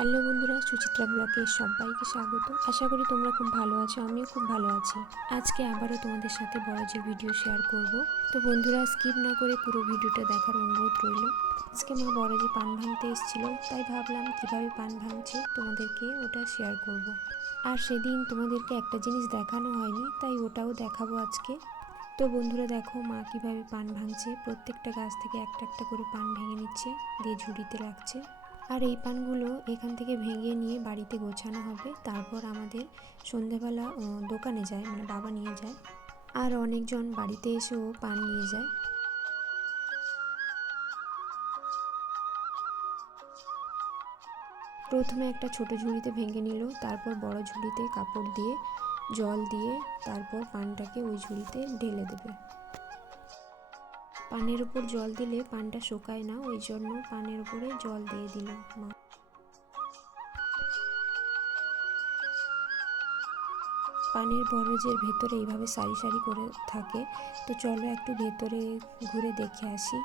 Hello বন্ধুরা, সুচিত্রা ব্লগে সবাইকে স্বাগত। আশা করি তোমরা খুব ভালো আছো, আমিও খুব ভালো আছি। আজকে আবারও তোমাদের সাথে বড়জির ভিডিও শেয়ার করব। তো বন্ধুরা, স্কিপ না করে পুরো ভিডিওটা দেখার অনুরোধ রইল। আজকে মা বড়জি পান ভাঙতে এসেছিল, তাই ভাবলাম কিভাবে পান ভাঙছে তোমাদেরকে ওটা শেয়ার করব। আর সেদিন তোমাদেরকে একটা জিনিস দেখানো হয়নি, তাই ওটাও দেখাবো আজকে। তো বন্ধুরা দেখো, মা কিভাবে পান ভাঙছে। প্রত্যেকটা গাছ থেকে একটা একটা করে পান ভেঙে নিচ্ছে, দিয়ে ঝুড়িতে রাখছে। আর এই পানগুলো এখান থেকে ভেঙে নিয়ে বাড়িতে গোছানো হবে। তারপর আমাদের সন্ধেবেলা দোকানে যায়, মানে বাবা নিয়ে যায়। আর অনেকজন বাড়িতে এসেও পান নিয়ে যায়। প্রথমে একটা ছোট ঝুড়িতে ভেঙে নিল, তারপর বড় ঝুড়িতে কাপড় দিয়ে জল দিয়ে তারপর পানটাকে ওই ঝুড়িতে ঢেলে দেবে। পানের উপর জল দিলে পানটা শুকায় না, ওই জন্য পানের উপরে জল দিয়ে দিল মা। পানের বরজের ভেতরে এইভাবে সারি সারি করে থাকে। তো চলো একটু ভেতরে ঘুরে দেখে আসি।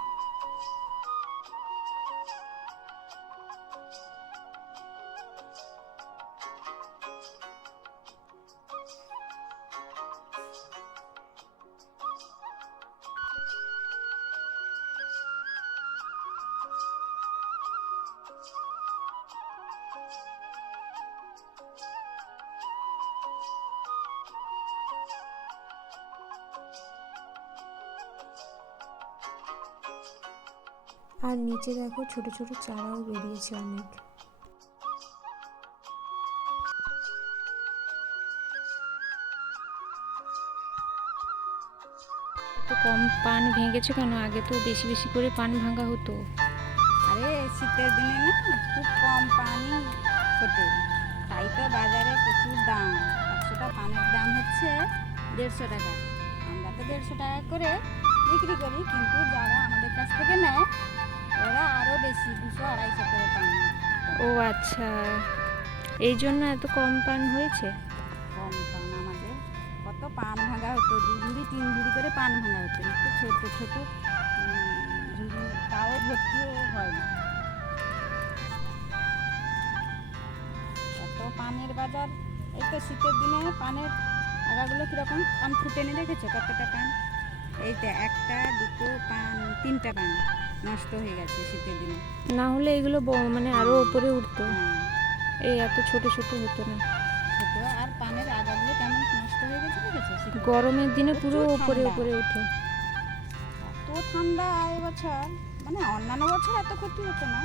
আর নিচে দেখো ছোট ছোট চারাও বেরিয়েছে অনেক। তো কম পান ভেঙেছো কেন? আগে তো বেশি বেশি করে পান ভাঙা হতো। আরে শীতের দিনে না খুব কম পানি ফোটে, তাই তো বাজারে প্রচুর দাম। একশোটা পানের দাম হচ্ছে 150 টাকা। আমরা তো 150 টাকা করে বিক্রি করি, কিন্তু যারা আমাদের কাছ থেকে নেয় ওরা আরও বেশি, 200-250 করে পান। ও আচ্ছা, এই জন্য এত কম পান হয়েছে। কম পান আমাদের কত পান ভাঙা হতো, 2 ঝুড়ি 3 ঝুড়ি করে পান ভাঙা হতো। একটু ছোটো ছোটো ঝুড়ি, তাও ভর্তিও হয় না। এত পানের বাজার। এই তো শীতের দিনে পানের আগাগুলো কীরকম পান ফুটে নিয়ে রেখেছে, কতটা পান। এই তো 1টা 2টো পান 3টা পান নষ্ট হয়ে গেছে শীতের দিনে। না হলে এগুলো মানে আরো উপরে উঠতো, হ্যাঁ, এই এত ছোট ছোট হতো না। ছোটো আর পানের আগাগুলো কেমন নষ্ট হয়ে গেছে দেখেছো। গরমের দিনে পুরো প্রচুর উপরে ঠান্ডা, উপরে ওঠে। এত ঠান্ডা এবছর। মানে অন্যান্য বছর এত ক্ষতি হতো না,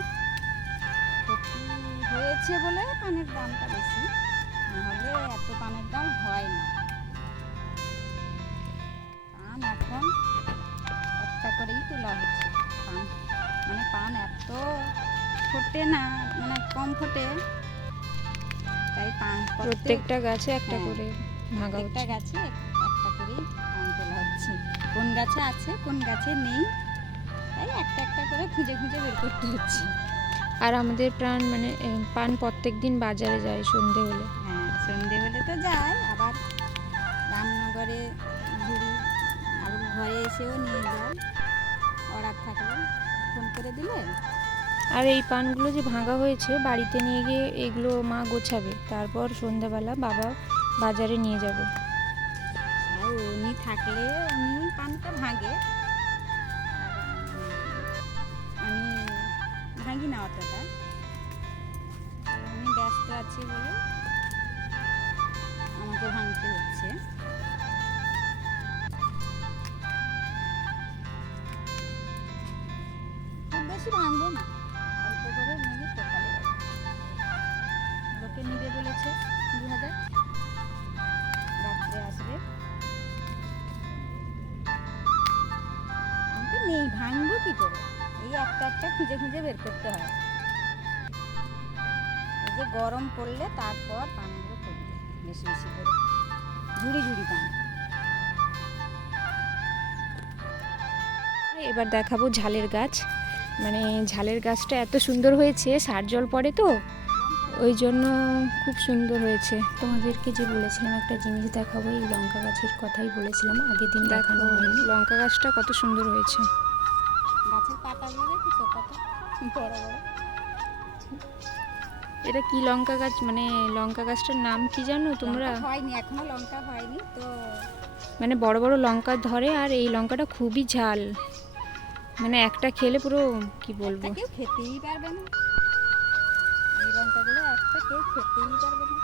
ক্ষতি হয়েছে বলে পানের দামটা বেশি, নাহলে এত পানের দাম হয় না। পান এখন একটা করেই তোলা হচ্ছে। পান মানে পান এত ফোটে না, মানে কম ফোটে, তাই পান প্রত্যেকটা গাছে একটা হ্যাঁ, করে ভাঙা প্রত্যেকটা হচ্ছে। গাছে একটা করেই পান তোলা হচ্ছে। কোন গাছে আছে কোন গাছে নেই, তাই একটা একটা করে খুঁজে খুঁজে বের করতে হচ্ছে। আর আমাদের মানে পান প্রত্যেক দিন বাজারে যায় সন্ধে হলে। হ্যাঁ, সন্ধে হলে তো যায়, আবার রামনগরে ঝুড়ি আর ঘরে এসেও নিয়ে যায়। অর্ডার থাকলে ফোন করে দিলে। আর এই পানগুলো যে ভাঙা হয়েছে বাড়িতে নিয়ে গিয়ে এগুলো মা গোছাবে, তারপর সন্ধ্যাবেলা বাবা বাজারে নিয়ে যাবে। আর উনি থাকলে উনি পানটা ভাঙে, আর আমি ভাঙি না অতটা। উনি ব্যস্ত আছে বলে আমাকে ভাঙতে হচ্ছে। খুব বেশি ভাঙবো না, অল্প করে নিয়ে সকালে যাবো। লোকে নিবে বলেছে 2000, রাত্রে আসবে। আমি তো নেই, ভাঙবো কি করে, এই একটা একটা খুঁজে খুঁজে বের করতে হয়। এই যে গরম পড়লে তারপর পানগুলো করবে বেশি বেশি করে, ঝুড়ি ঝুড়ি পান। এবার দেখাবো ঝালের গাছ। মানে ঝালের গাছটা এত সুন্দর হয়েছে, সার জল পড়ে তো ওই জন্য খুব সুন্দর হয়েছে। তোমাদেরকে যে বলেছিলাম একটা জিনিস দেখাবো, এই লঙ্কা গাছের কথাই বলেছিলাম, আগের দিন দেখানো হয়নি। লঙ্কা গাছটা কত সুন্দর হয়েছে। গাছের পাতাগুলো দেখেছো কত বড় বড়। এটা কি লঙ্কা গাছ, মানে লঙ্কা গাছটার নাম কি জানো তোমরা? লঙ্কা হয়নি এখনো, লঙ্কা হয়নি তো। মানে বড় বড় লঙ্কা ধরে, আর এই লঙ্কাটা খুবই ঝাল, মানে একটা খেলে পুরো কি বলবো। একটা কেউ খেতেই পারবে না, এই লঙ্কাগুলো একটা কেউ খেতেই পারবে না।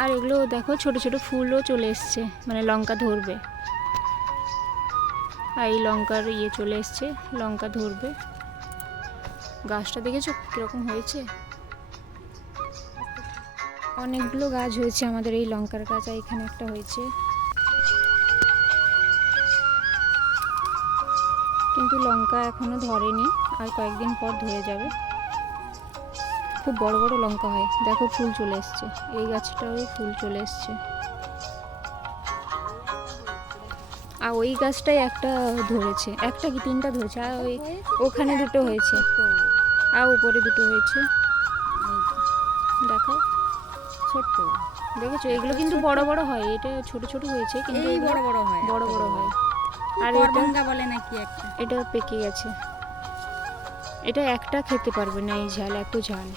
আর এগুলো দেখো ছোট ছোট ফুলও চলে এসছে, মানে লঙ্কা ধরবে। আর এই লঙ্কার চলে এসছে, লঙ্কা ধরবে। গাছটা দেখেছো কিরকম হয়েছে? অনেকগুলো গাছ হয়েছে আমাদের এই লঙ্কার গাছ, আর এখানে একটা হয়েছে, কিন্তু লঙ্কা এখনো ধরেনি, আর কয়েকদিন পর ধরে যাবে। খুব বড় বড় লঙ্কা হয়, দেখো ফুল চলে এসছে, এই গাছটাও ফুল চলে এসছে। আর ওই গাছটাই একটা ধরেছে, একটা কি তিনটা ধরেছে, আর ওই ওখানে দুটো হয়েছে, আর উপরে দুটো হয়েছে। দেখো ছোট্ট দেখেছো, এগুলো কিন্তু বড় বড় হয়, এটা ছোট ছোট হয়েছে কিন্তু এই এগুলো বড় বড় হয়, বড় বড় হয়। আর আর এটা গঙ্গা বলে নাকি একটা। এটা পেকে গেছে, এটা একটা খেতে পারবে না, এই ঝাল, এত ঝাল।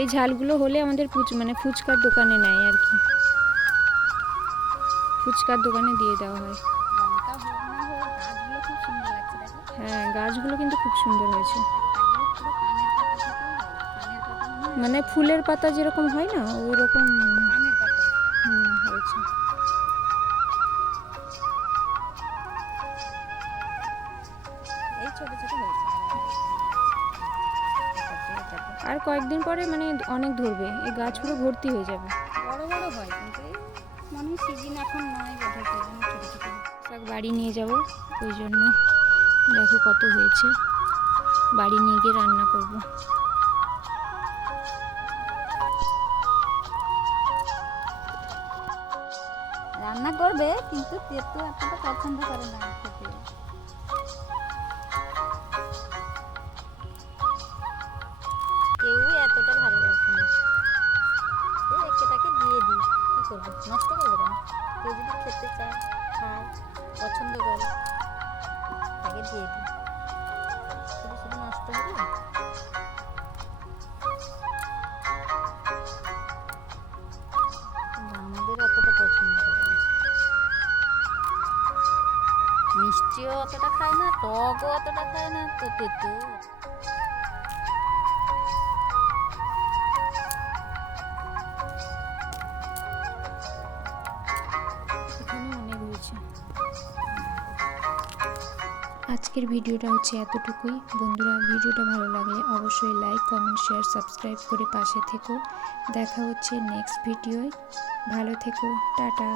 এই ঝালগুলো হলে আমাদের মানে ফুচকার দোকানে নেয় আর কি, ফুচকার দোকানে দিয়ে দেওয়া হয়। লঙ্কা হোক না হোক, গাছগুলো খুব সুন্দর লাগছে দেখো। হ্যাঁ, গাছগুলো কিন্তু খুব সুন্দর হয়েছে, গাছগুলো পুরো পানের পাতা থেকেই হয়, পানের পাতা মনে হয় মানে ফুলের পাতা যেরকম হয় না ওই রকম পানের পাতা। হয়েছে। এই ছোট ছোট হয়েছে, আর কয়েকদিন পরে মানে অনেক ধরবে, এই গাছ পুরো ভর্তি হয়ে যাবে। বড় বড় হয় কিন্তু এই মনে হয় সিজন এখন নয় বোধহয়, সেজন্য ছোট ছোট। শাক বাড়ি নিয়ে যাব, ওই জন্য দেখো কত হয়েছে, বাড়ি নিয়ে গিয়ে রান্না করব। রান্না করবে কিন্তু তেতো এতটা পছন্দ করে না খেতে। কেউই এতটা ভালোবাসে না, এই একেটাকে দিয়ে দিই, কী করবো, নষ্ট করবো কেন? কেউ যদি খেতে চায়, খায়, পছন্দ করে, তাকে দিয়ে দিই, শুধু শুধু নষ্ট হবে। আমাদের অতটা পছন্দ করে না, মিষ্টিও অতটা খায় না, টকও অতটা খায় না, তো তেতো। এখানে অনেক হয়েছে। আজকের ভিডিওটা হচ্ছে এতটুকুই। বন্ধুরা, ভিডিওটা ভালো লাগলে অবশ্যই লাইক, কমেন্ট, শেয়ার, সাবস্ক্রাইব করে পাশে থেকো। দেখা হচ্ছে নেক্সট ভিডিওয়। ভালো থেকো, টাটা।